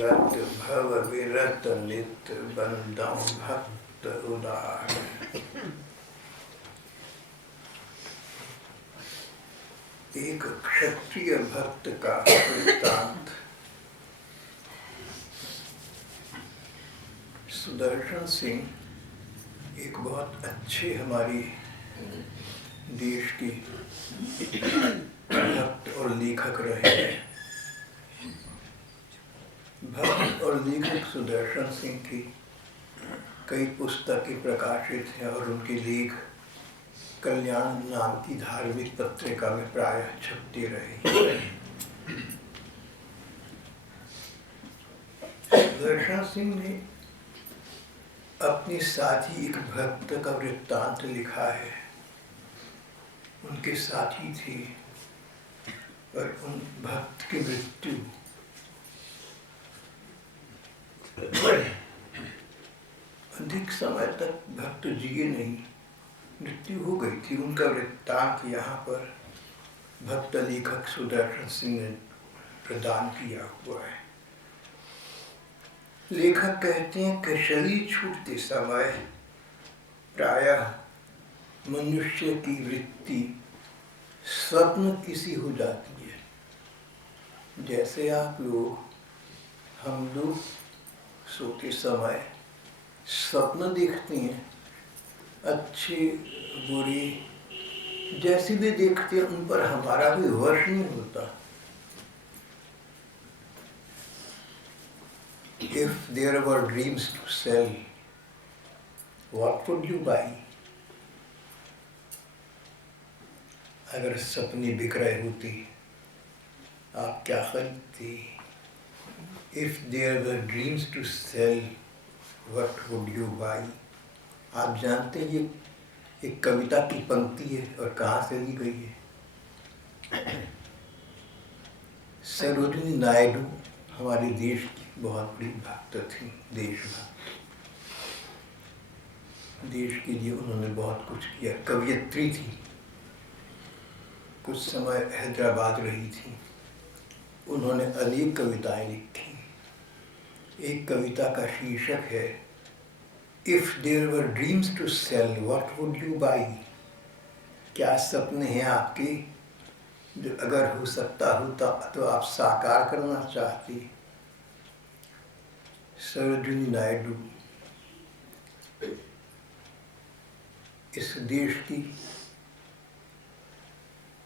रत भव विरत नित बंदम भक्त उदार। एक क्षत्रिय भक्त का वृत्तांत। सुदर्शन सिंह एक बहुत अच्छे हमारी देश की भक्त और लेखक रहे हैं। भक्त और लेखक सुदर्शन सिंह की कई पुस्तकें प्रकाशित हैं और उनके लेख कल्याण नाम की धार्मिक पत्रिका में प्रायः छपते रहे। सुदर्शन सिंह ने अपने साथी एक भक्त का वृत्तांत लिखा है। उनके साथी थे और उन भक्त की मृत्यु अधिक समय तक भक्त जिए नहीं, मृत्यु हो गई थी। उनका वृत्तांत यहाँ पर भक्त लेखक सुदर्शन सिंह ने प्रदान किया हुआ है। लेखक कहते हैं कि शरीर छूटते समय प्रायः मनुष्य की वृत्ति स्वप्न किसी हो जाती है। जैसे आप लोग, हम लोग सोते समय स्वप्न देखते हैं, अच्छे बुरे जैसे भी देखते हैं, उन पर हमारा भी वश नहीं होता। If there were dreams to sell, what would you buy? अगर सपने बिक रहे होते, आप क्या खरीदते? If there were dreams to sell, what would you buy? आप जानते हैं ये एक कविता की पंक्ति है और कहाँ से ली गई है? सरोजिनी नायडू हमारे देश की बहुत बड़ी भक्त थी, देशभक्त। देश के लिए उन्होंने बहुत कुछ किया। कवयित्री थी, कुछ समय हैदराबाद रही थी। उन्होंने अनेक कविताएं लिखी। एक कविता का शीर्षक है If there were dreams to sell, what would you buy? क्या सपने हैं आपके जो अगर हो सकता होता तो आप साकार करना चाहते? सरोजिनी नायडू इस देश की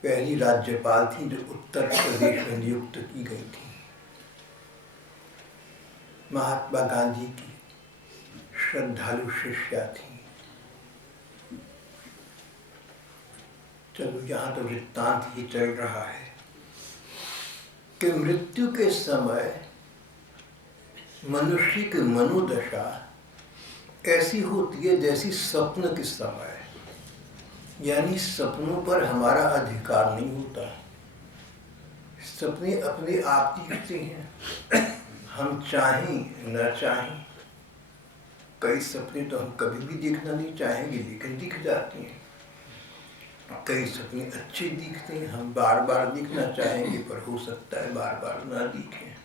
पहली राज्यपाल थी जो उत्तर प्रदेश में नियुक्त की गई थी। महात्मा गांधी की श्रद्धालु शिष्या थी। चलो, यहाँ तो वृत्तांत ही चल रहा है कि मृत्यु के समय मनुष्य की मनोदशा ऐसी होती है जैसी स्वप्न के समय, यानी सपनों पर हमारा अधिकार नहीं होता। सपने अपने आप दिखते हैं, हम चाहें न चाहें। कई सपने तो हम कभी भी देखना नहीं चाहेंगे लेकिन दिख जाते हैं। कई सपने अच्छे दिखते हैं, हम बार बार दिखना चाहेंगे पर हो सकता है बार बार ना दिखें।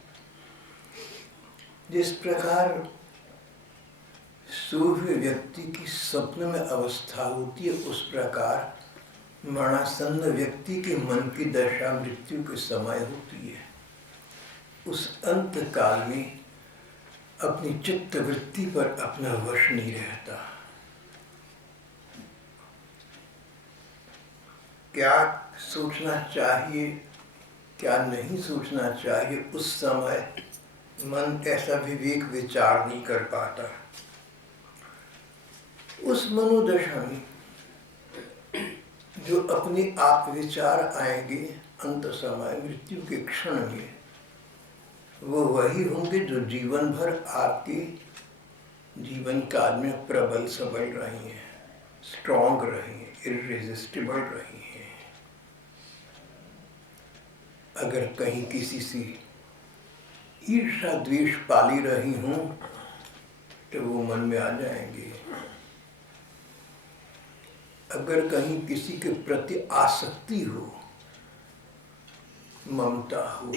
जिस प्रकार सोए व्यक्ति की स्वप्न में अवस्था होती है, उस प्रकार मरणासन्न व्यक्ति के मन की दशा मृत्यु के समय होती है। उस अंत काल में अपनी चित्त वृत्ति पर अपना वश नहीं रहता। क्या सोचना चाहिए, क्या नहीं सोचना चाहिए, उस समय मन ऐसा विवेक विचार नहीं कर पाता। उस मनोदशा में जो अपने आप विचार आएंगे अंत समय मृत्यु के क्षण में, वो वही होंगे जो जीवन भर आपके जीवन काल में प्रबल सबल रही हैं, स्ट्रॉन्ग रही हैं, इररेजिस्टिबल रही हैं। अगर कहीं किसी से ईर्ष्या द्वेष पाली रही हूं तो वो मन में आ जाएंगे। अगर कहीं किसी के प्रति आसक्ति हो, ममता हो,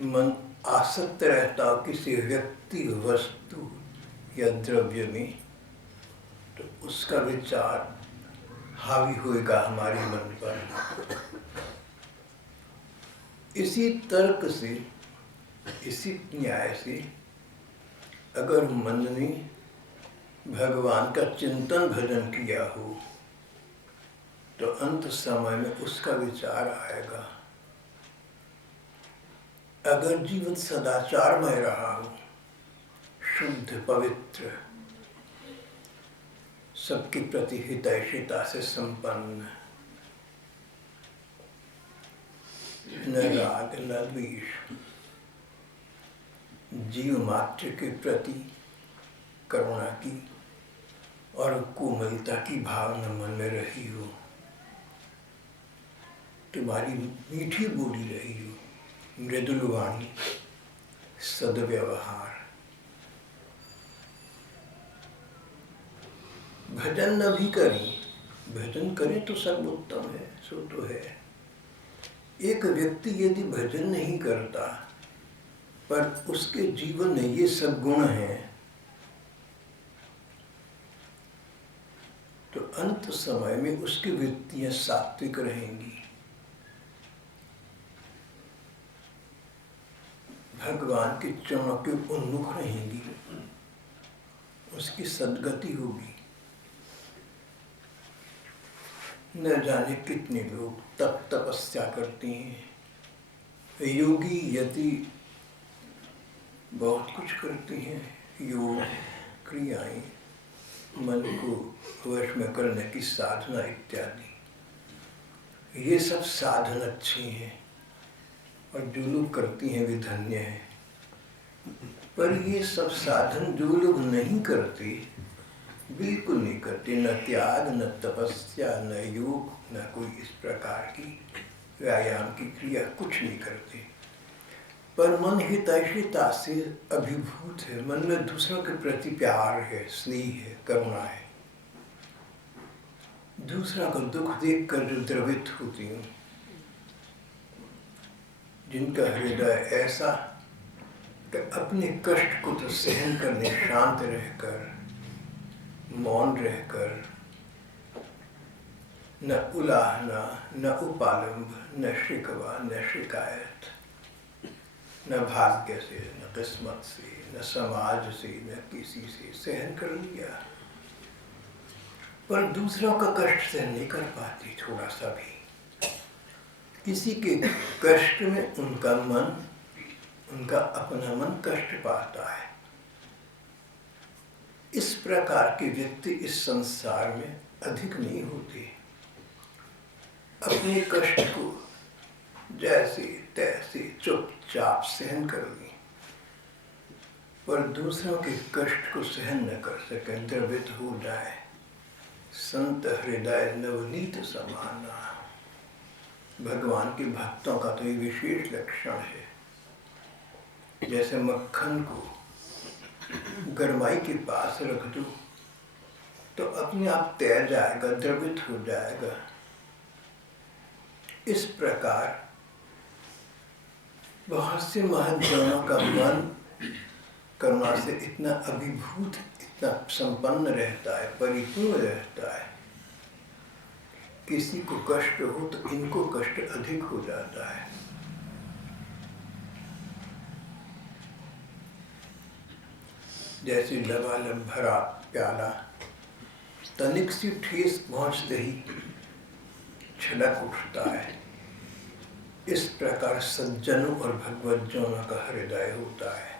मन आसक्त रहता हो किसी व्यक्ति, वस्तु या द्रव्य में, तो उसका विचार हावी होएगा हमारे मन पर। इसी तर्क से, इसी न्याय से अगर मन ने भगवान का चिंतन भजन किया हो तो अंत समय में उसका विचार आएगा। अगर जीवन सदाचारमय रहा हो, शुद्ध पवित्र, सबके प्रति हितैषिता से संपन्न, न राग न द्वेष, जीव मात्र के प्रति करुणा की और कोमलता की भावना मन में रही हो, तुम्हारी मीठी बोली रही हो, मृदुल वाणी, सद्व्यवहार, भजन न भी करें, भजन करें तो सर्वोत्तम है, सो तो है। एक व्यक्ति यदि भजन नहीं करता पर उसके जीवन में ये सब गुण हैं तो अंत समय में उसकी वृत्तियां सात्विक रहेंगी, भगवान के चरणों के उन्मुख रहेंगी, उसकी सद्गति होगी। न जाने कितने लोग तपस्या करते हैं, योगी यति बहुत कुछ करते हैं, योग क्रियाएं, मन को वश में करने की साधना इत्यादि, ये सब साधन अच्छे हैं और जो लोग करती हैं वे धन्य हैं। पर ये सब साधन जो लोग नहीं करते, बिल्कुल नहीं करते, न त्याग, न तपस्या, न योग, न कोई इस प्रकार की व्यायाम की क्रिया, कुछ नहीं करते, पर मन हितैषिता से अभिभूत है, मन में दूसरों के प्रति प्यार है, स्नेह है, करुणा है, दूसरा का दुख देखकर जो द्रवित होती हूँ, जिनका हृदय ऐसा कि अपने कष्ट को तो सहन करने, शांत रहकर, मौन रहकर, न उलाहना, न उपालंब, न शिकवा, न शिकायत, न भाग्य से, न किस्मत से, न समाज से, न किसी से, सहन कर लिया। पर दूसरों का कष्ट सहन नहीं कर पाती थोड़ा सा भी। किसी के कष्ट में उनका मन, उनका अपना मन कष्ट पाता है। इस प्रकार के व्यक्ति इस संसार में अधिक नहीं होते। अपने कष्ट को जैसे तैसे चुपचाप सहन कर ली, पर दूसरों के कष्ट को सहन न कर सके, द्रवित हो जाए। संत हृदय नवनीत समाना, भगवान के भक्तों का तो ये विशेष लक्षण है। जैसे मक्खन को गरमाई के पास रख दो तो अपने आप तैर जाएगा, द्रवित हो जाएगा। इस प्रकार बहुत से महज्जनों का मन करुणा से इतना अभिभूत, इतना संपन्न रहता है, परिपूर्ण रहता है। किसी को कष्ट हो तो इनको कष्ट अधिक हो जाता है। जैसे लबालब भरा प्याला तनिक सी ठेस पहुंचते ही छलक उठता है, इस प्रकार सज्जनों और भगवज्जनों का हृदय होता है।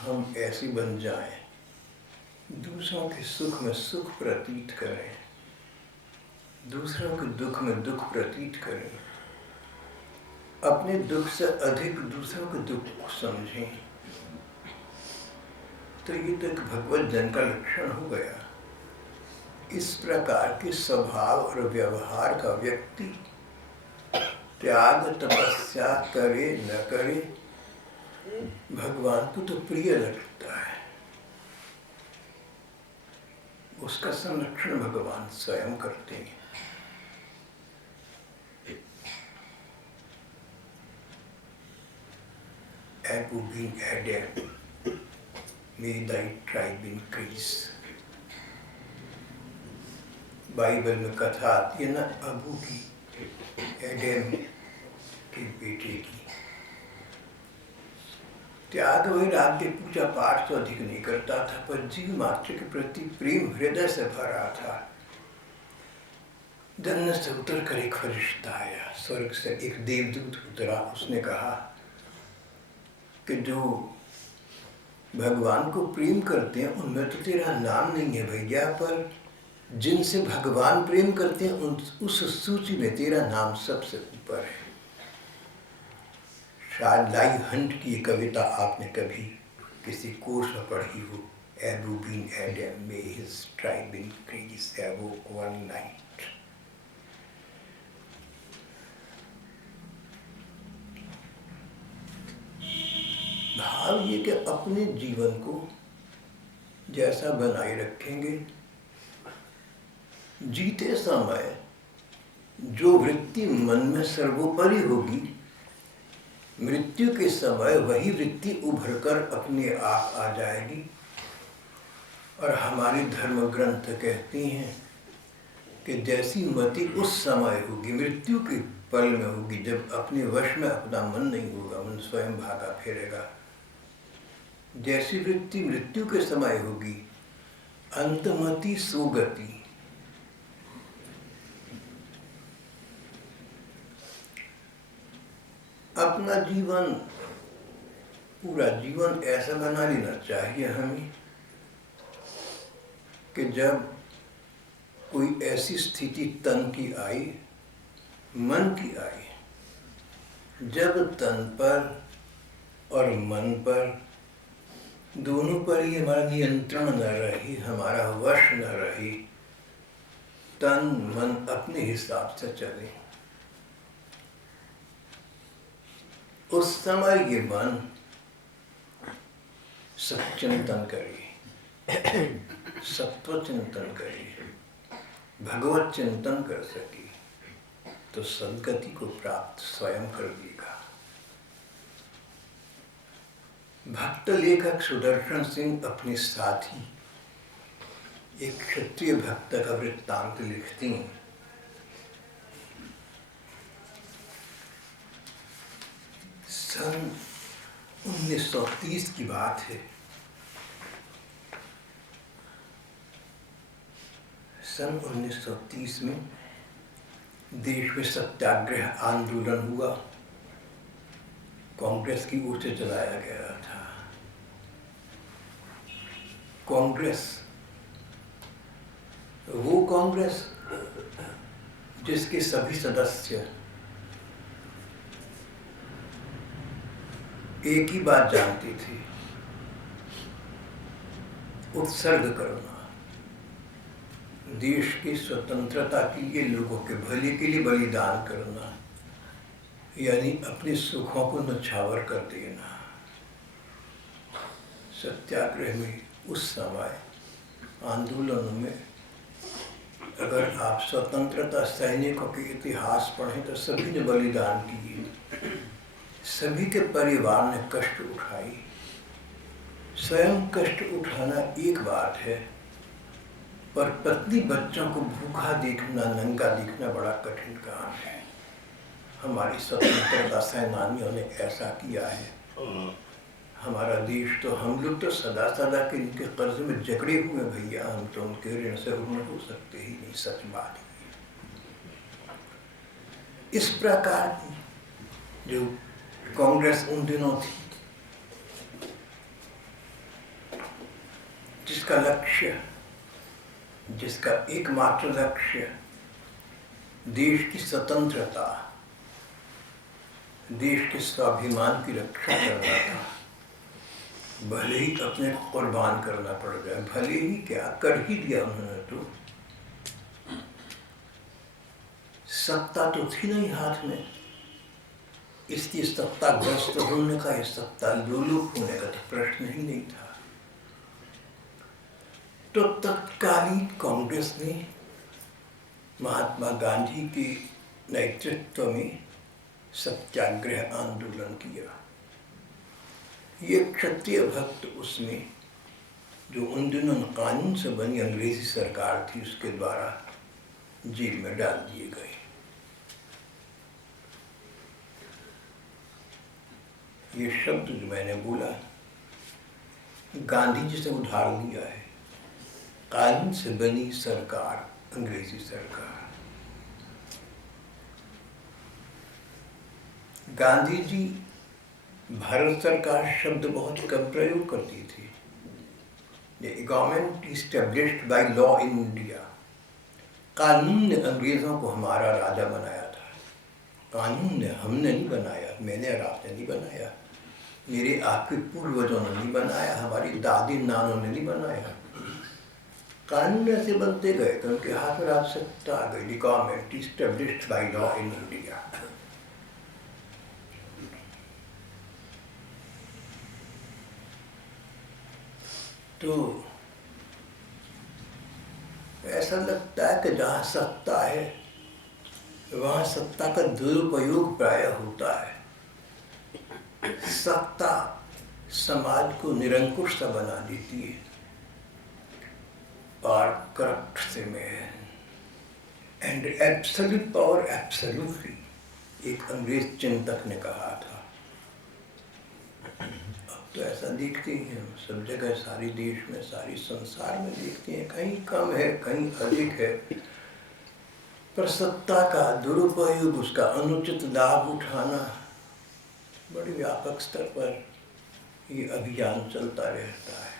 हम ऐसे बन जाएं, दूसरों के सुख में सुख प्रतीत करें, दूसरों के दुख में दुख प्रतीत करें, अपने दुख से अधिक दूसरों के दुख को समझें, तो ये तो एक भगवत जन का लक्षण हो गया। इस प्रकार के स्वभाव और व्यवहार का व्यक्ति त्याग तपस्या करे न करे, भगवान को तो प्रिय लगता है। उसका संरक्षण भगवान स्वयं करते हैं। Abu bin Adam, may thy tribe increase. Bible में कथा आती है ना अबू की, एडम के बेटे की। त्याग वैराग्य पूजा पाठ तो अधिक नहीं करता था, पर जीव मात्र के प्रति प्रेम हृदय से भरा था। जन्नत से उतर कर एक फरिश्ता आया, स्वर्ग से एक देवदूत उतरा। उसने कहा कि जो भगवान को प्रेम करते हैं उनमें तो तेरा नाम नहीं है भैया, पर जिनसे भगवान प्रेम करते हैं उस सूची में तेरा नाम सबसे ऊपर है। शायद लाई हंट की ये कविता आपने कभी किसी कोर्स में पढ़ी हो। Abu bin Adam, may his tribe increase above one night. भाव ये कि अपने जीवन को जैसा बनाए रखेंगे, जीते समय जो वृत्ति मन में सर्वोपरि होगी, मृत्यु के समय वही वृत्ति उभर कर अपने आप आ जाएगी। और हमारी धर्म ग्रंथ कहती हैं कि जैसी मति उस समय होगी, मृत्यु के पल में होगी, जब अपने वश में अपना मन नहीं होगा, मन स्वयं भागा फिरेगा। जैसी वृत्ति मृत्यु के समय होगी, अंतमति सुगति। अपना जीवन, पूरा जीवन ऐसा बना लेना चाहिए हमें कि जब कोई ऐसी स्थिति तन की आई, मन की आई, जब तन पर और मन पर दोनों पर ही हमारा नियंत्रण न रही, हमारा वश न रही, तन मन अपने हिसाब से चले, उस समय ये मन सच्चिंतन करे, सत्व चिंतन करे, भगवत चिंतन कर सके, तो सद्गति को प्राप्त स्वयं कर देगा। भक्त लेखक सुदर्शन सिंह अपने साथी एक क्षत्रिय भक्त का वृत्तांत लिखती हैं। सन 1930 की बात है। सन 1930 में देश में सत्याग्रह आंदोलन हुआ, कांग्रेस की ओर से चलाया गया था। कांग्रेस, वो कांग्रेस जिसके सभी सदस्य एक ही बात जानती थी, उत्सर्ग करना, देश की स्वतंत्रता के लिए, लोगों के भले के लिए बलिदान करना, यानी अपने सुखों को न्यौछावर कर देना। सत्याग्रह में उस समय आंदोलनों में अगर आप स्वतंत्रता सैनिकों के इतिहास पढ़ें तो सभी ने बलिदान किए, सभी के परिवार ने कष्ट उठाई। स्वयं कष्ट उठाना एक बात है, पर पत्नी बच्चों को भूखा देखना, नंगा देखना बड़ा कठिन काम है। हमारी स्वतंत्रता सेनानियों ने ऐसा किया है। हमारा देश तो, हम लोग तो सदा सदा के इनके कर्ज में जकड़े हुए भैया, हम तो उनके ऋण से ऋण हो सकते ही नहीं। सच बात है। इस प्रकार की जो कांग्रेस उन दिनों थी, जिसका लक्ष्य, जिसका एकमात्र लक्ष्य देश की स्वतंत्रता, देश के स्वाभिमान की रक्षा करना था, भले ही अपने को कुर्बान करना पड़ जाए, भले ही क्या कर ही दिया उन्होंने। तो सत्ता तो थी नहीं हाथ में, इसकी सत्ताग्रस्त होने का, इस सत्ता लोलुप होने का तो प्रश्न ही नहीं था। तो तत्कालीन कांग्रेस ने महात्मा गांधी के नेतृत्व में सत्याग्रह आंदोलन किया। ये क्षत्रिय भक्त उसमें जो उन दिनों कानून से बनी अंग्रेजी सरकार थी उसके द्वारा जेल में डाल दिए गए। ये शब्द जो मैंने बोला गांधी जी से उधार लिया है, कानून से बनी सरकार, अंग्रेजी सरकार। गांधी जी भारत सरकार शब्द बहुत कम प्रयोग करती थी। Government established by law in India, कानून ने अंग्रेजों को हमारा राजा बनाया था। कानून ने, हमने नहीं बनाया, मैंने और आपने नहीं बनाया, मेरे आपके पूर्वजों ने नहीं बनाया, हमारी दादी नानों ने नहीं बनाया। कानून ऐसे बनते गए तो उनके हाथ में राज सत्ता आ गई। Government established by law in India. तो ऐसा लगता है कि जहाँ सत्ता है वहाँ सत्ता का दुरुपयोग प्रायः होता है। सत्ता समाज को निरंकुश सा बना देती है और करप्ट से man and absolute power absolutely, एक अंग्रेज चिंतक ने कहा था। तो ऐसा देखते ही हम सब जगह, सारे देश में, सारे संसार में देखते हैं, कहीं कम है कहीं अधिक है, पर सत्ता का दुरुपयोग, उसका अनुचित लाभ उठाना बड़े व्यापक स्तर पर ये अभियान चलता रहता है।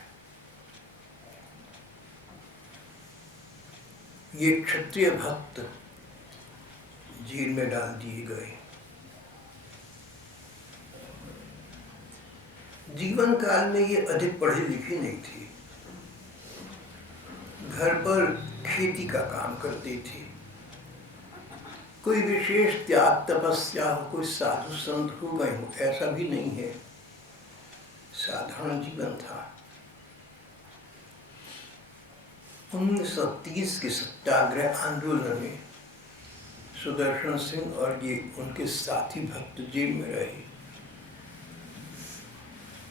ये क्षत्रिय भक्त जेल में डाल दिए गए। जीवन काल में ये अधिक पढ़ी लिखी नहीं थी, घर पर खेती का काम करती थी। कोई विशेष त्याग तपस्या हो, कोई साधु संत हो गए हो, ऐसा भी नहीं है, साधारण जीवन था। 1930 के सत्याग्रह आंदोलन में सुदर्शन सिंह और ये उनके साथी भक्त जेल में रहे।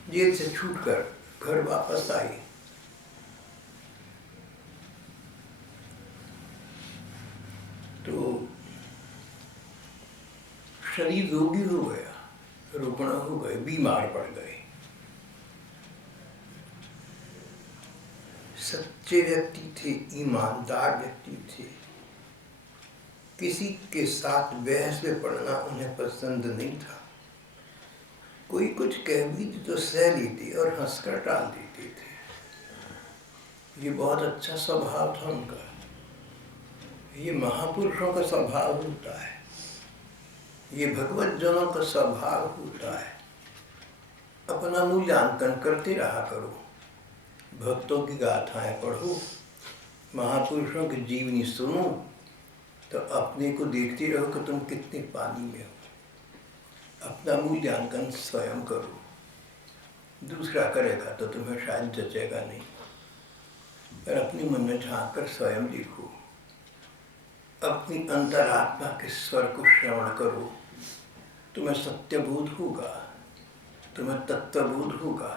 जेल से छूटकर घर वापस आई। तो शरीर रोगी हो गया, रुग्ण हो गए, बीमार पड़ गए। सच्चे व्यक्ति थे, ईमानदार व्यक्ति थे, किसी के साथ बहस में पड़ना उन्हें पसंद नहीं था। कोई कुछ कह भी तो सह लेते और हंसकर टाल देते थे। ये बहुत अच्छा स्वभाव था उनका। ये महापुरुषों का स्वभाव होता है, ये भगवत जनों का स्वभाव होता है। अपना मूल्यांकन करते रहा करो, भक्तों की गाथाएं पढ़ो, महापुरुषों की जीवनी सुनो, तो अपने को देखते रहो कि तुम कितने पानी में हो। अपना मूल्यांकन स्वयं करो, दूसरा करेगा तो तुम्हें शायद जचेगा नहीं, पर अपने मन में झांक कर स्वयं देखो, अपनी अंतरात्मा के स्वर को श्रवण करो, तुम्हें सत्यबोध होगा, तुम्हें तत्वबोध होगा,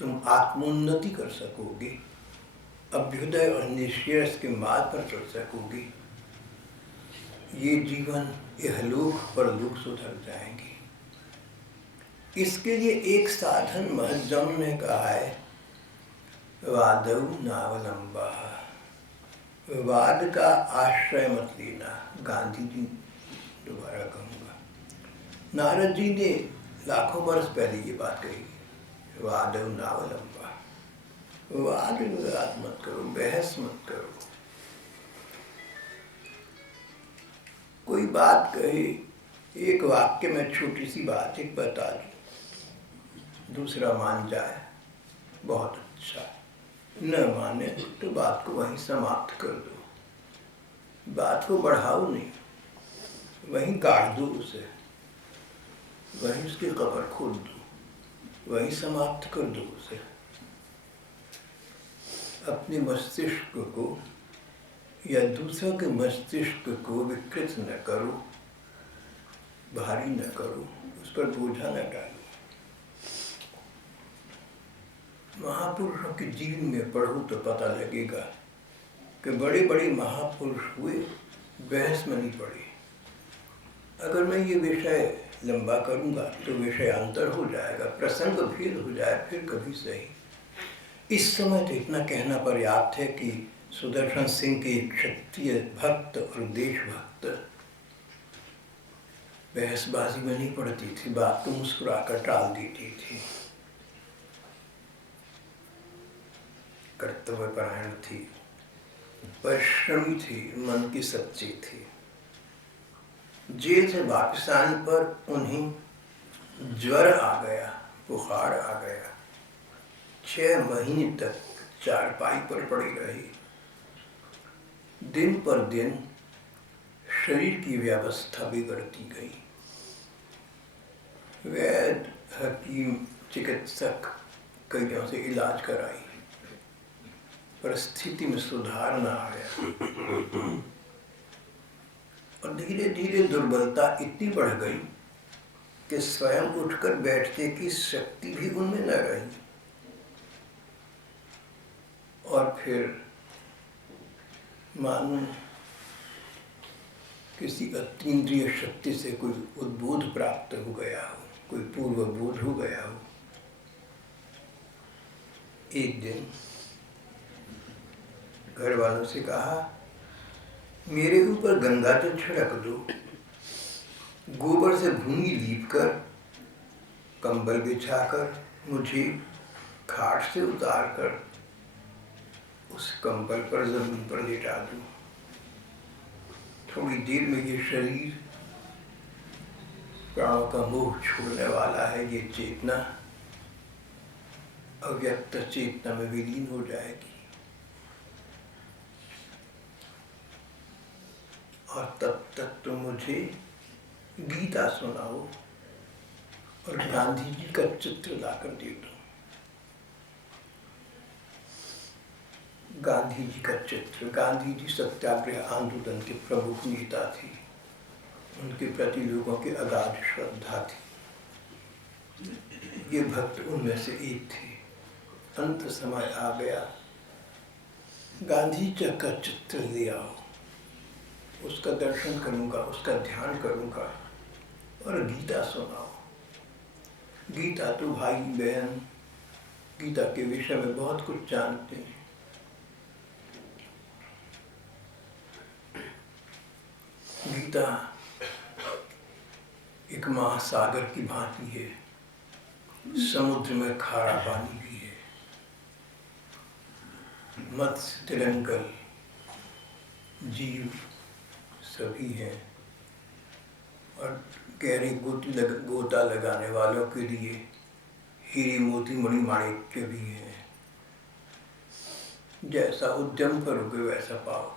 तुम आत्मोन्नति कर सकोगे, अभ्युदय और निश्रेयस के मार्ग पर चल सकोगे। ये जीवन इहलोक परलोक सुधर जाएंगे। इसके लिए एक साधन महज्जन ने कहा है, वादौ नावलंबा, वाद का आश्रय मत लेना। गांधी जी दोबारा कहूँगा, नारद जी ने लाखों वर्ष पहले ये बात कही, वादौ नावलंबा, वाद विवाद मत करो, बहस मत करो। कोई बात कहे, एक वाक्य में छोटी सी बात एक बता दी, दूसरा मान जाए बहुत अच्छा, न माने तो बात को वहीं समाप्त कर दो। बात को बढ़ाओ नहीं, वहीं गाड़ दो उसे, वहीं उसकी कब्र खोद दो, वहीं समाप्त कर दो उसे। अपने मस्तिष्क को या दूसरों के मस्तिष्क को विकृत न करो, भारी न करो, उस पर बोझा न डालो। महापुरुषों के जीवन में पढ़ो तो पता लगेगा कि बड़े बड़े महापुरुष हुए, बहस में नहीं पड़े। अगर मैं ये विषय लंबा करूंगा तो विषयांतर हो जाएगा, प्रसंग भेद हो जाए, फिर कभी सही। इस समय तो इतना कहना पर्याप्त है कि सुदर्शन सिंह के क्षत्रिय भक्त और देशभक्त बहसबाजी में नहीं पड़ती थी, बात को मुस्कुराकर टाल देती थी। कर्तव्यपरायण थी, परिश्रमी थी, मन की सच्ची थी। जेल से वापस आने पर उन्हें ज्वर आ गया, बुखार आ गया। 6 महीने तक चारपाई पर पड़ी रही। दिन पर दिन शरीर की व्यवस्था बिगड़ती गई। वैद्य, हकीम, चिकित्सक कईयों से इलाज कराई, पर स्थिति में सुधार न आया और धीरे धीरे दुर्बलता इतनी बढ़ गई कि स्वयं उठकर बैठने की शक्ति भी उनमें न रही। और फिर मानो किसी अतीन्द्रिय शक्ति से कोई उद्बोध प्राप्त हो गया हो, कोई पूर्व बोध हो गया हो। एक दिन घर वालों से कहा, मेरे ऊपर गंगा जल छिड़क दो, गोबर से भूमि लीपकर, कंबल बिछाकर मुझे खाट से उतारकर उस कंबल पर जमीन पर लेटा दो। थोड़ी देर में ये शरीर प्राणों का मोह छोड़ने वाला है। ये चेतना अव्यक्त चेतना में विलीन हो जाएगी और तब तक तो मुझे गीता सुनाओ और गांधी जी का चित्र लाकर दे दो। गांधी जी का चित्र। गांधी जी सत्याग्रह आंदोलन के प्रमुख नेता थे। उनके प्रति लोगों की अगाध श्रद्धा थी। ये भक्त उनमें से एक थे। अंत समय आ गया, गांधी जी का चित्र ले आओ, उसका दर्शन करूंगा, उसका ध्यान करूंगा और गीता सुनाओ। गीता तो भाई बहन गीता के विषय में बहुत कुछ जानते हैं। गीता एक महासागर की भांति है, समुद्र में खारा पानी भी है। मत्स्य, तिरंगल, जीव सभी हैं और गहरी गोता लगाने वालों के लिए हीरे मोती मणि माणिक्य भी है। जैसा उद्यम करोगे वैसा पाओगे।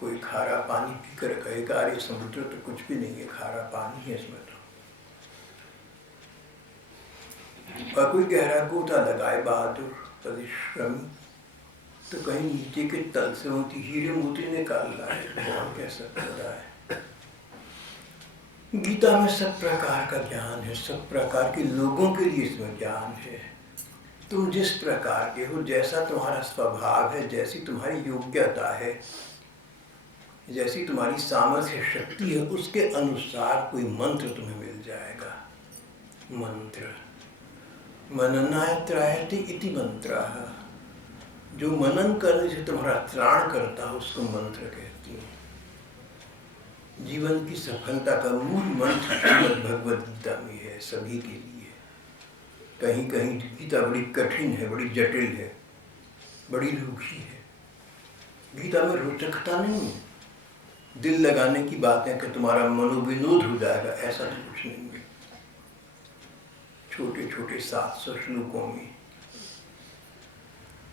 कोई खारा पानी पीकर कहेगा अरे समुद्र तो कुछ भी नहीं है, खारा पानी है इसमें तो। और कोई गहरा गोता लगाए बहादुर परिश्रमी तो कहीं नीचे के तल से होती हीरे मोती निकाल रहा है और कैसा कर रहा है। गीता में सब प्रकार का ज्ञान है, सब प्रकार के लोगों के लिए इसमें ज्ञान है। तुम जिस प्रकार के हो, जैसा तुम्हारा स्वभाव है, जैसी तुम्हारी योग्यता है, जैसी तुम्हारी सामर्थ्य शक्ति है, उसके अनुसार कोई मंत्र तुम्हें मिल जाएगा। मंत्र मननाय त्रायते इति मंत्रः। जो मनन करने से तुम्हारा त्राण करता है उसको मंत्र कहती है। जीवन की सफलता का मूल मंत्र श्रीमद् भगवद गीता में है, सभी के लिए। कहीं कहीं गीता बड़ी कठिन है, बड़ी जटिल है, बड़ी रूखी है। गीता में रोचकता नहीं है, दिल लगाने की बातें कि तुम्हारा मनोविनोद हो जाएगा, ऐसा तो कुछ नहीं है। छोटे छोटे 700 श्लोकों में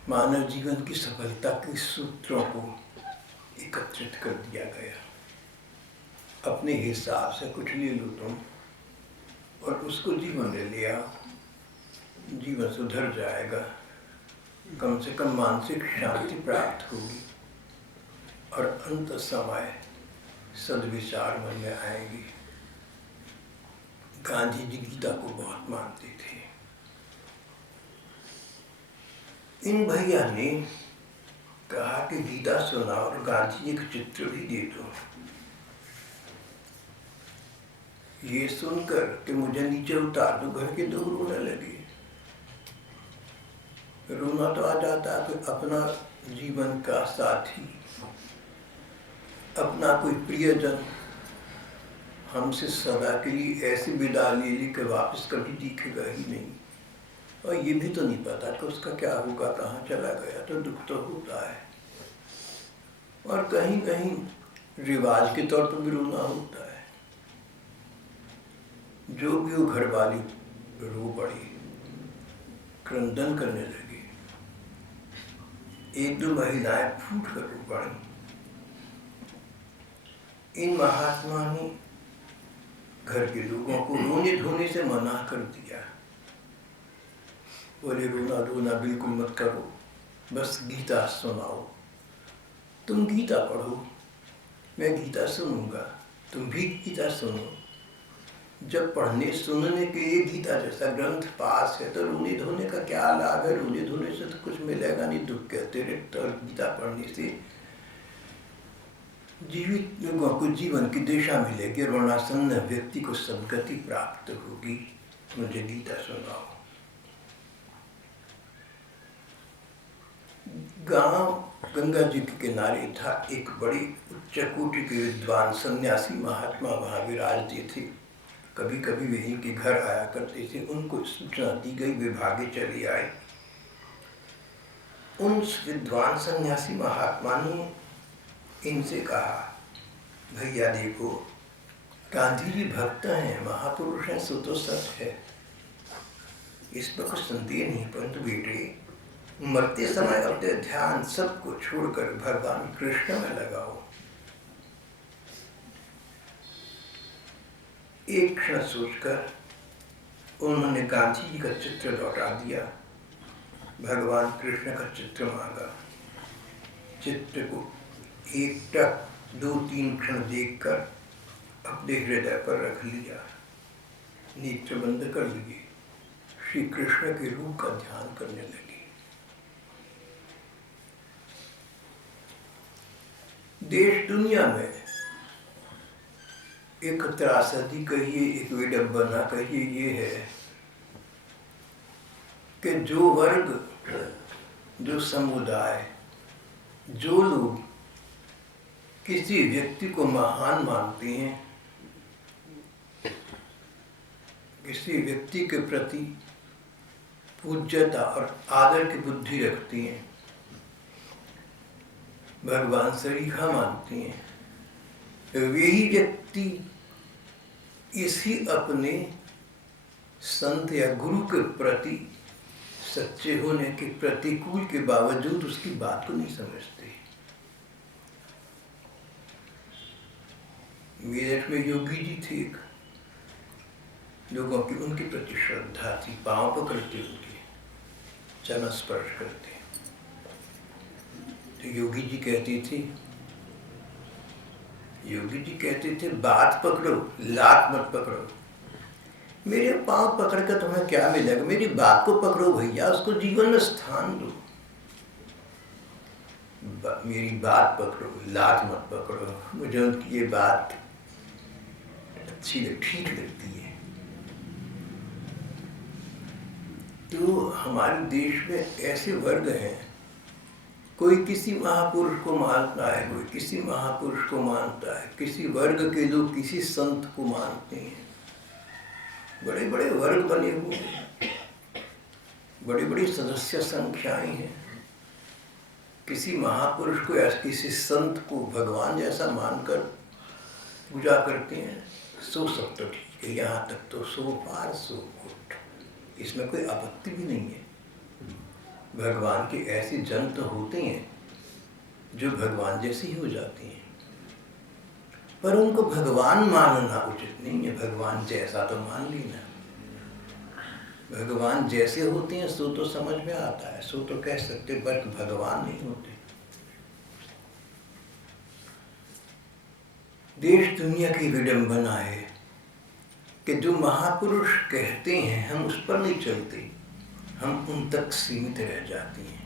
मानव जीवन की सफलता के सूत्रों को एकत्रित कर दिया गया। अपने हिसाब से कुछ ले लो तुम और उसको जीवन में ले आओ, जीवन सुधर जाएगा। कम से कम मानसिक शांति प्राप्त होगी और अंत समय सद्विचार मन में आएगी। गांधी जी गीता को बहुत मानते थे। इन भैया ने कहा कि गीता सुना और गांधी जी का चित्र भी दे दो। ये सुनकर कि मुझे नीचे उतार दो, घर के दो रोने लगे। रोना तो आ जाता कि अपना जीवन का साथी, अपना कोई प्रियजन हमसे सदा के लिए ऐसे विदा ले ली कि वापस कभी दिखेगा ही नहीं, और ये भी तो नहीं पता कि उसका क्या होगा, कहाँ चला गया। तो दुख तो होता है, और कहीं कहीं रिवाज के तौर पर भी रोना होता है। जो भी वो घर वाली रो पड़ी, क्रंदन करने लगी। एक दो महिलाएं फूट कर रो पड़ी। इन महात्मा ने घर के लोगों को रोने धोने से मना कर दिया। बोले रोना धोना बिल्कुल मत करो, बस गीता सुनाओ। तुम गीता पढ़ो, मैं गीता सुनूंगा, तुम भी गीता सुनो। जब पढ़ने सुनने के लिए गीता जैसा ग्रंथ पास है तो रोने धोने का क्या लाभ है? रोने धोने से तो कुछ मिलेगा नहीं, दुख के अतिरिक्त। और गीता पढ़ने से जीवित लोगों को जीवन की दिशा मिलेगी और वर्णासन्न व्यक्ति को सद्गति प्राप्त होगी। मुझे गीता सुनाओ। गांव गंगा जी के किनारे था एक बड़ी उच्च कोटि के विद्वान सन्यासी महात्मा वहां विराजते थे। कभी कभी वे इनके घर आया करते थे। उनको सूचना दी गई, वे भागे चले आए। उन विद्वान सन्यासी महात्मा ने इनसे कहा, भैया देखो, गांधी जी भक्त हैं, महापुरुष हैं, सो तो सच है, इस पर कुछ संदेह नहीं, परंतु बेटे मरते समय अपने ध्यान सबको छोड़कर भगवान कृष्ण में लगाओ। एक क्षण सोचकर उन्होंने गांधी जी का चित्र लौटा दिया, भगवान कृष्ण का चित्र मांगा। चित्र को एक टक 2-3 क्षण देखकर अपने हृदय पर रख लिया, नेत्र बंद कर लिए, श्री कृष्ण के रूप का ध्यान करने लगे। देश दुनिया में एक त्रासदी कहिए, एक विडंबना कहिए, ये है कि जो वर्ग, जो समुदाय, जो लोग किसी व्यक्ति को महान मानते हैं, किसी व्यक्ति के प्रति पूज्यता और आदर की बुद्धि रखते हैं, भगवान सरीखा मानते हैं, वही व्यक्ति इसी अपने संत या गुरु के प्रति सच्चे होने के प्रतिकूल के बावजूद उसकी बात को नहीं समझते। मेरठ में योगी जी थे, एक लोगों की उनके प्रति श्रद्धा थी, पांव पकड़ते उनके, चरण स्पर्श करते। तो योगी जी कहते थे बात पकड़ो, लात मत पकड़ो। मेरे पांव पकड़ कर तुम्हें क्या मिलेगा? मेरी बात को पकड़ो भैया, उसको जीवन में स्थान दो। मेरी बात पकड़ो, लात मत पकड़ो। मुझे उनकी ये बात अच्छी ठीक लगती है। तो हमारे देश में ऐसे वर्ग हैं, कोई किसी महापुरुष को मानता है, कोई किसी महापुरुष को मानता है, किसी वर्ग के लोग किसी संत को मानते हैं। बड़े बड़े वर्ग बने हुए हैं, बड़ी बड़ी सदस्य संख्याएं हैं। किसी महापुरुष को या किसी संत को भगवान जैसा मानकर पूजा करते हैं, सो सब तो ठीक है, यहाँ तक तो सो पार सो गुड, इसमें कोई आपत्ति भी नहीं है। भगवान के ऐसे जन तो होते हैं जो भगवान जैसे ही हो जाते हैं, पर उनको भगवान मानना उचित नहीं है। भगवान जैसा तो मान लेना, भगवान जैसे होते हैं सो तो समझ में आता है, सो तो कह सकते, पर भगवान नहीं होते। देश दुनिया की विडंबना है कि जो महापुरुष कहते हैं हम उस पर नहीं चलते, हम उन तक सीमित रह जाते हैं।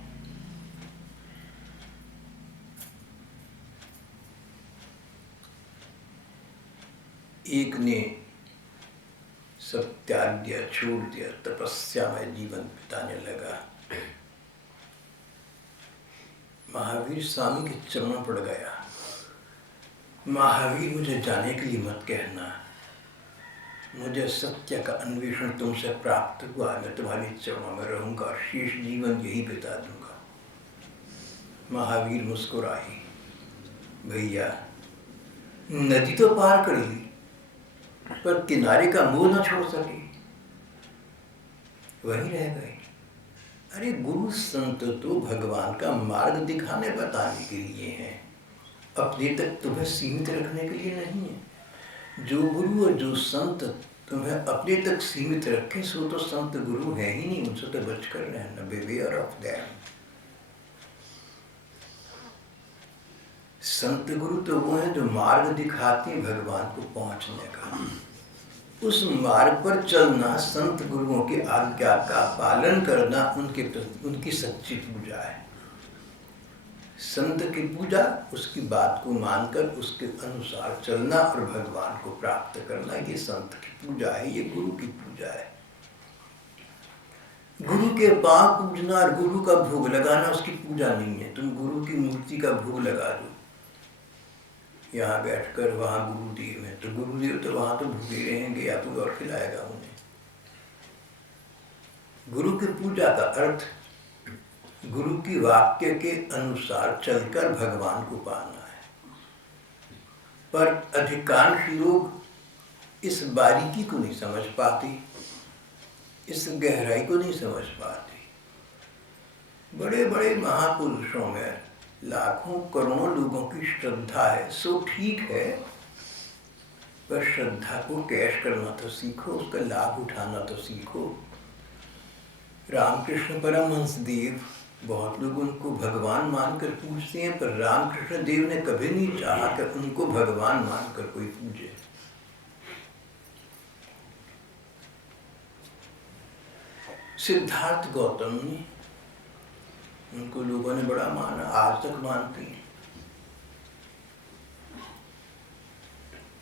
एक ने सब त्याग दिया, छोड़ दिया, तपस्या में जीवन बिताने लगा। महावीर स्वामी के चरणों पड़ गया। महावीर, मुझे जाने के लिए मत कहना, मुझे सत्य का अन्वेषण तुमसे प्राप्त हुआ, मैं तुम्हारे चरणों में रहूंगा, शेष जीवन यही बिता दूंगा। महावीर मुस्कुराए, भैया नदी तो पार कर ली पर किनारे का मोह न छोड़ सके, वहीं रह गए। अरे गुरु संत तो भगवान का मार्ग दिखाने बताने के लिए हैं, अपने तक तुम्हें सीमित रखने के लिए नहीं है। जो गुरु और जो संत तुम्हें अपने तक सीमित रखे सो तो संत गुरु है ही नहीं, उनसे तो बच कर रहना, बिवेयर ऑफ देम। संत गुरु तो वो हैं जो मार्ग दिखाते हैं भगवान को पहुंचने का। उस मार्ग पर चलना, संत गुरुओं की आज्ञा का पालन करना उनकी सच्ची पूजा है। संत की पूजा उसकी बात को मानकर उसके अनुसार चलना और भगवान को प्राप्त करना, ये संत की पूजा है, ये गुरु की पूजा है। गुरु के पांव पूजना और गुरु का भोग लगाना उसकी पूजा नहीं है। तुम गुरु की मूर्ति का भोग लगा दो, यहाँ बैठकर वहाँ गुरुदेव है, तो गुरुदेव तो वहाँ तो भूखे रहेंगे या कोई और खिलाएगा उन्हें। गुरु की पूजा का अर्थ गुरु की वाक्य के अनुसार चलकर भगवान को पाना है। पर अधिकांश लोग इस बारीकी को नहीं समझ पाते, इस गहराई को नहीं समझ पाते। बड़े बड़े महापुरुषों में लाखों करोड़ों लोगों की श्रद्धा है, सो ठीक है, पर श्रद्धा को कैश करना तो सीखो, उसका लाभ उठाना तो सीखो। रामकृष्ण परमहंस देव, बहुत लोग उनको भगवान मानकर पूजते हैं, पर रामकृष्ण देव ने कभी नहीं चाहा कि उनको भगवान मानकर कोई पूजे। सिद्धार्थ गौतम ने, उनको लोगों ने बड़ा माना, आज तक मानते हैं।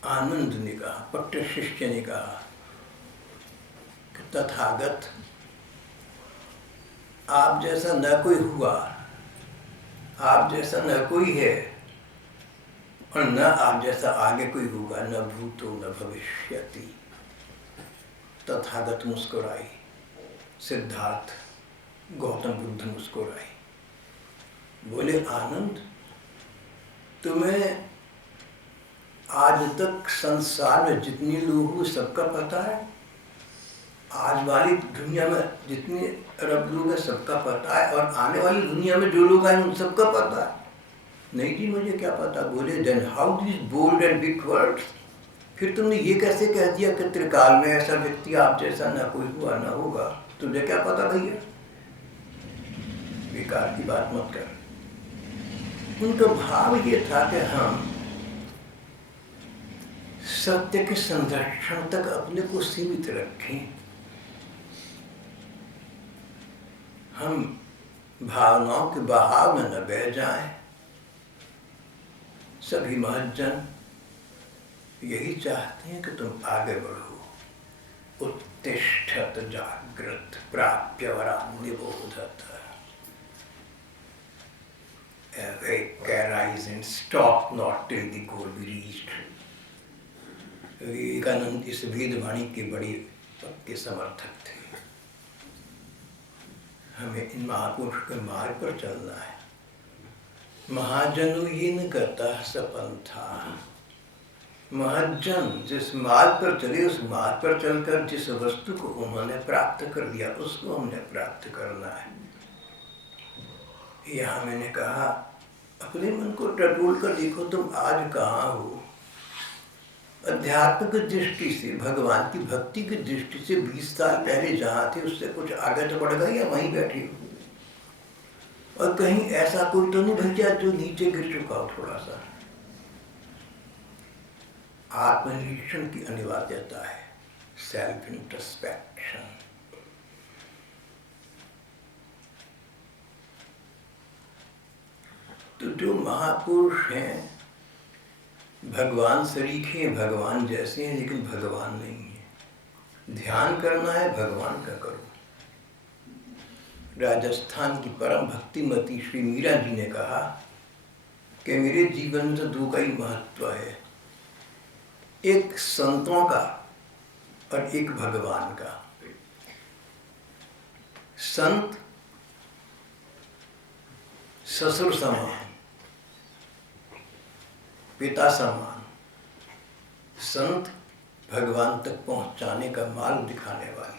आनंद ने कहा, पट्ट शिष्य ने कहा कि तथागत आप जैसा न कोई हुआ, आप जैसा न कोई है, और न आप जैसा आगे कोई होगा, न भूतो न भविष्यति। तथागत मुस्कुराई, सिद्धार्थ गौतम बुद्ध मुस्कुराई, बोले आनंद, तुम्हें आज तक संसार में जितने लोग हुए सबका पता है, आज वाली दुनिया में जितने अरब लोग हैं सबका पता है, और आने वाली दुनिया में जो लोग आए उन सबका पता है। नहीं जी, मुझे क्या पता। बोले then how this bold and big words, फिर तुमने ये कैसे कह दिया कि त्रिकाल में ऐसा व्यक्ति आप जैसा ना कोई हुआ ना होगा, तुझे क्या पता भैया, बेकार की बात मत कर। उनका भाव ये था कि हम सत्य के संरक्षण तक अपने को सीमित रखें, हम भावनाओं के बहाव में न बह जाएं। सभी महज्जन यही चाहते हैं कि तुम आगे बढ़ो। उत्तिष्ठत जागृत प्राप्य वरान् निबोधत। Awake, arise and stop not till the goal be reached। Vivekananda इस वेदवाणी के बड़े पक्के समर्थक थे। हमें इन महापुरुष के मार्ग पर चलना है। महाजन ये न करता सपन था। महज्जन जिस मार्ग पर चले, उस मार्ग पर चलकर जिस वस्तु को उन्होंने प्राप्त कर दिया उसको हमने प्राप्त करना है। यहाँ मैंने कहा, अपने मन को टटोल कर देखो, तुम आज कहाँ हो। अध्यात्म की दृष्टि से, भगवान की भक्ति की दृष्टि से 20 साल पहले जहाँ थे उससे कुछ आगे तो बढ़ गए या वहीं बैठे हो। और कहीं ऐसा कोई तो नहीं भैया जो नीचे गिर चुका हो। थोड़ा सा आत्मनिरीक्षण की अनिवार्यता है, सेल्फ इंट्रोस्पेक्शन। तो जो महापुरुष हैं भगवान शरीक हैं, भगवान जैसे हैं, लेकिन भगवान नहीं है। ध्यान करना है भगवान का करो। राजस्थान की परम भक्तिमती श्री मीरा जी ने कहा कि मेरे जीवन में तो दो का ही महत्व है, एक संतों का और एक भगवान का। संत ससुर समान, पिता समान, संत भगवान तक पहुंचाने का मार्ग दिखाने वाली।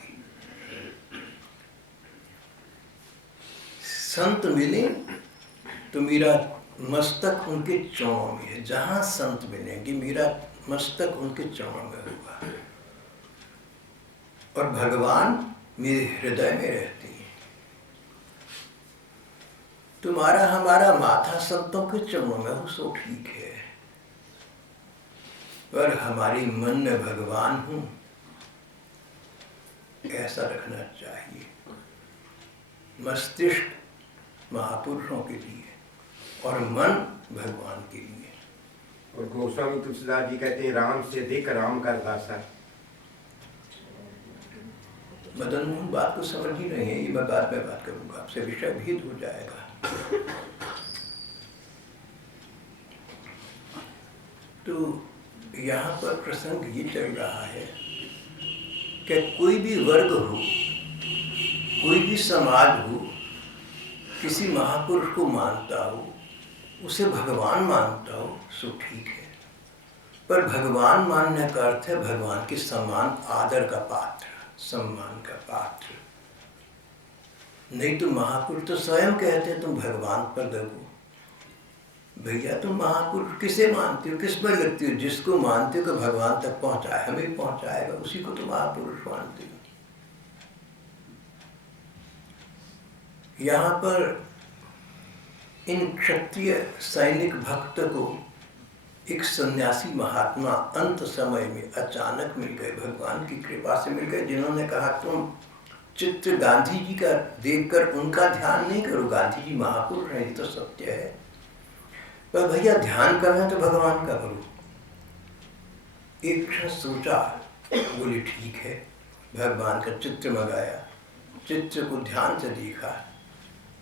संत मिले तो मेरा मस्तक उनके चरणों में है। जहां संत मिलेंगे मेरा मस्तक उनके चरणों में होगा, और भगवान मेरे हृदय में रहते हैं। तुम्हारा हमारा माथा संतों के चरणों में हो सो ठीक है, पर हमारे मन में भगवान हूं ऐसा रखना चाहिए। मस्तिष्क महापुरुषों के लिए और मन भगवान के लिए। और गोस्वामी तुलसीदास जी कहते हैं राम से अधिक राम का दासा। मदन मोहन बात को समझ ही नहीं है, ये मैं बाद में बात करूंगा, आपसे विषय भेद हो जाएगा। तो यहाँ पर प्रसंग ये चल रहा है कि कोई भी वर्ग हो, कोई भी समाज हो, किसी महापुरुष को मानता हो, उसे भगवान मानता हो, सो ठीक है। पर भगवान मानने का अर्थ है भगवान के समान आदर का पात्र, सम्मान का पात्र। नहीं तो महापुरुष तो स्वयं कहते हैं तुम भगवान पर लगो। भैया तुम महापुरुष किसे मानते हो, किस पर लगते हो? जिसको मानते हो कि भगवान तक पहुंचाए, हमें पहुंचाएगा, उसी को तुम महापुरुष मानते हो। यहाँ पर इन क्षत्रिय सैनिक भक्त को एक सन्यासी महात्मा अंत समय में अचानक मिल गए, भगवान की कृपा से मिल गए, जिन्होंने कहा तुम चित्र गांधी जी का देखकर उनका ध्यान नहीं करो, गांधी जी महापुरुष हैं, ये तो सत्य है, पर भैया ध्यान करना तो भगवान का करो। एक क्षण सोचा, बोले ठीक है, भगवान का चित्र मंगाया, चित्र को ध्यान से देखा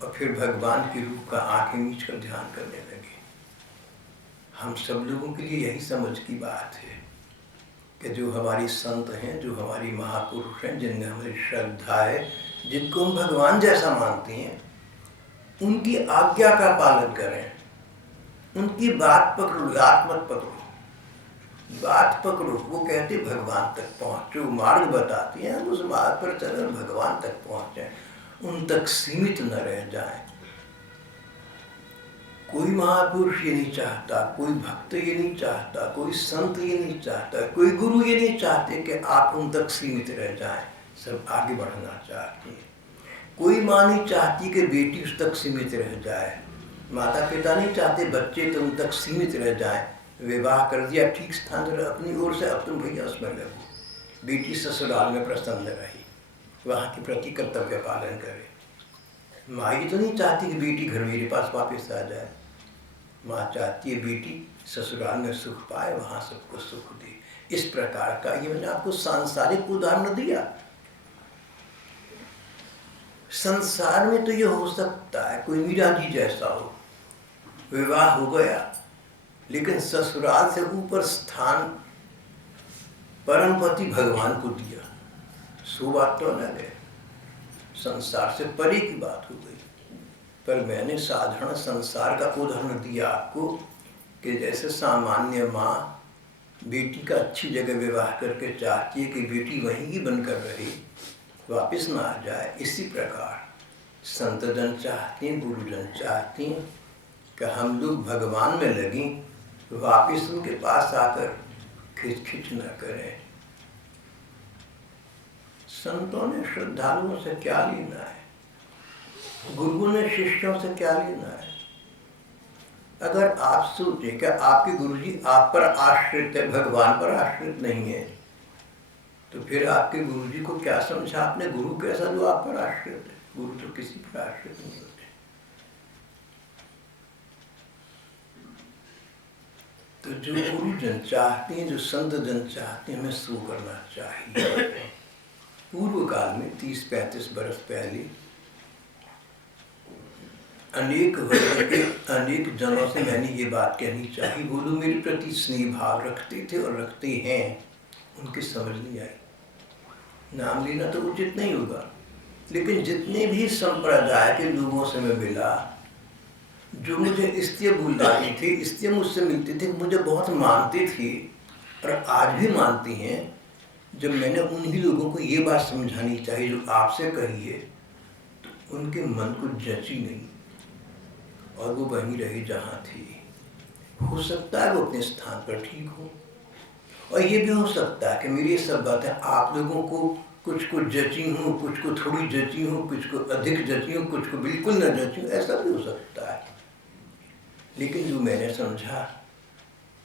और फिर भगवान के रूप का आंखें मीच कर ध्यान करने लगे। हम सब लोगों के लिए यही समझ की बात है कि जो हमारी संत हैं, जो हमारी महापुरुष हैं, जिनमें हमारी श्रद्धा है, जिनको हम भगवान जैसा मानते हैं, उनकी आज्ञा का पालन करें। उनकी बात पकड़ो, लात मत पकड़ो, बात पकड़ो। वो कहते भगवान तक पहुँचो, मार्ग बताती हैं, हम उस मार्ग पर चलकर भगवान तक पहुँचे, उन तक सीमित न रह जाएं। कोई महापुरुष ये नहीं चाहता, कोई भक्त ये नहीं चाहता, कोई संत ये नहीं चाहता, कोई गुरु ये नहीं चाहते कि आप उन तक सीमित रह जाएं, सब आगे बढ़ना चाहते हैं। कोई माँ नहीं चाहती कि बेटी उस तक सीमित रह जाए, माता पिता नहीं चाहते बच्चे तो उन तक सीमित रह जाएं। विवाह कर दिया, ठीक स्थान रहा अपनी ओर से, अब तुम भैया उसमें लगो। बेटी ससुराल में प्रसन्न रही, वहाँ के प्रति कर्तव्य पालन करे। माँ ये तो नहीं चाहती कि बेटी घर मेरे पास वापस आ जाए, माँ चाहती है बेटी ससुराल में सुख पाए, वहाँ सबको सुख दे। इस प्रकार का ये मैंने आपको सांसारिक उदाहरण दिया। संसार में तो ये हो सकता है कोई मीरा जी जैसा हो, विवाह हो गया, लेकिन ससुराल से ऊपर स्थान परमपति भगवान को दिया, सो बात तो अलग है, संसार से परे की बात हो गई। पर मैंने साधारण संसार का उदाहरण दिया आपको कि जैसे सामान्य माँ बेटी का अच्छी जगह विवाह करके चाहती है कि बेटी वहीं की बनकर रहे, वापस ना आ जाए। इसी प्रकार संतजन चाहते हैं, गुरुजन चाहते हैं कि हम लोग भगवान में लगें, वापस उनके पास आकर खिच न करें। संतों ने श्रद्धालुओं से क्या लेना है, गुरुओं ने शिष्यों से क्या लेना है? अगर आप सोचें कि आपके गुरुजी आप पर आश्रित है, भगवान पर आश्रित नहीं है, तो फिर आपके गुरुजी को क्या समझा आपने? गुरु कैसा जो आप पर आश्रित है? गुरु तो किसी पर आश्रित नहीं होते। तो जो गुरुजन चाहते हैं, जो संत जन चाहते हैं, हमें सो करना चाहिए। पूर्व काल में 30-35 बरस पहले अनेक वर्ग के अनेक जनों से मैंने ये बात कहनी चाहिए। वो लोग मेरे प्रति स्नेह भाव रखते थे और रखते हैं, उनकी समझ नहीं आई। नाम लेना तो उचित नहीं होगा, लेकिन जितने भी संप्रदाय के लोगों से मैं मिला, जो मुझे इसलिए बुलाते थे, इसलिए मुझसे मिलते थे, मुझे बहुत मानते थे और आज भी मानते हैं, जब मैंने उन्हीं लोगों को ये बात समझानी चाहिए जो आपसे कही है, तो उनके मन को जची नहीं और वो वहीं रही जहाँ थी। हो सकता है वो अपने स्थान पर ठीक हो, और ये भी हो सकता है कि मेरी ये सब बातें आप लोगों को कुछ को जची हूँ, कुछ को थोड़ी जची हूँ, कुछ को अधिक जची हूँ, कुछ को बिल्कुल न जची हूँ, ऐसा भी हो सकता है। लेकिन जो मैंने समझा,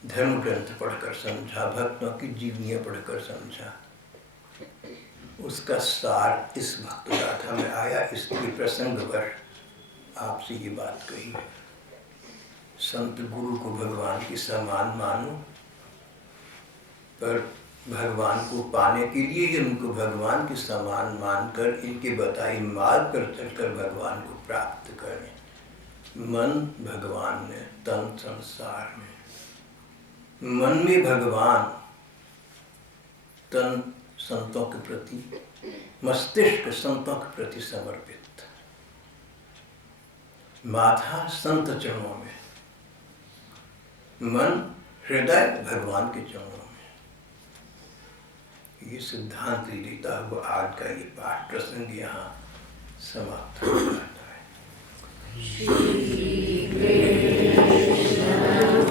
धर्म ग्रंथ पढ़कर समझा, भक्तों की जीवनियाँ पढ़कर समझा, उसका सार इस भक्त गाथा में आया। इसलिए प्रसंगवश आपसे ये बात कही है। संत गुरु को भगवान के समान मानो, पर भगवान को पाने के लिए ही उनको भगवान के समान मानकर इनके बताई मार्ग पर चलकर भगवान को प्राप्त करें। मन भगवान में, तन संसार में। मन में भगवान, तन संतों के प्रति, मस्तिष्क संतों के प्रति समर्पित, माथा संत चरणों में, मन हृदय भगवान के चरणों में। ये सिद्धांत देता हुआ आज का ये पाठ प्रसंग यहाँ समाप्त हो जाता है।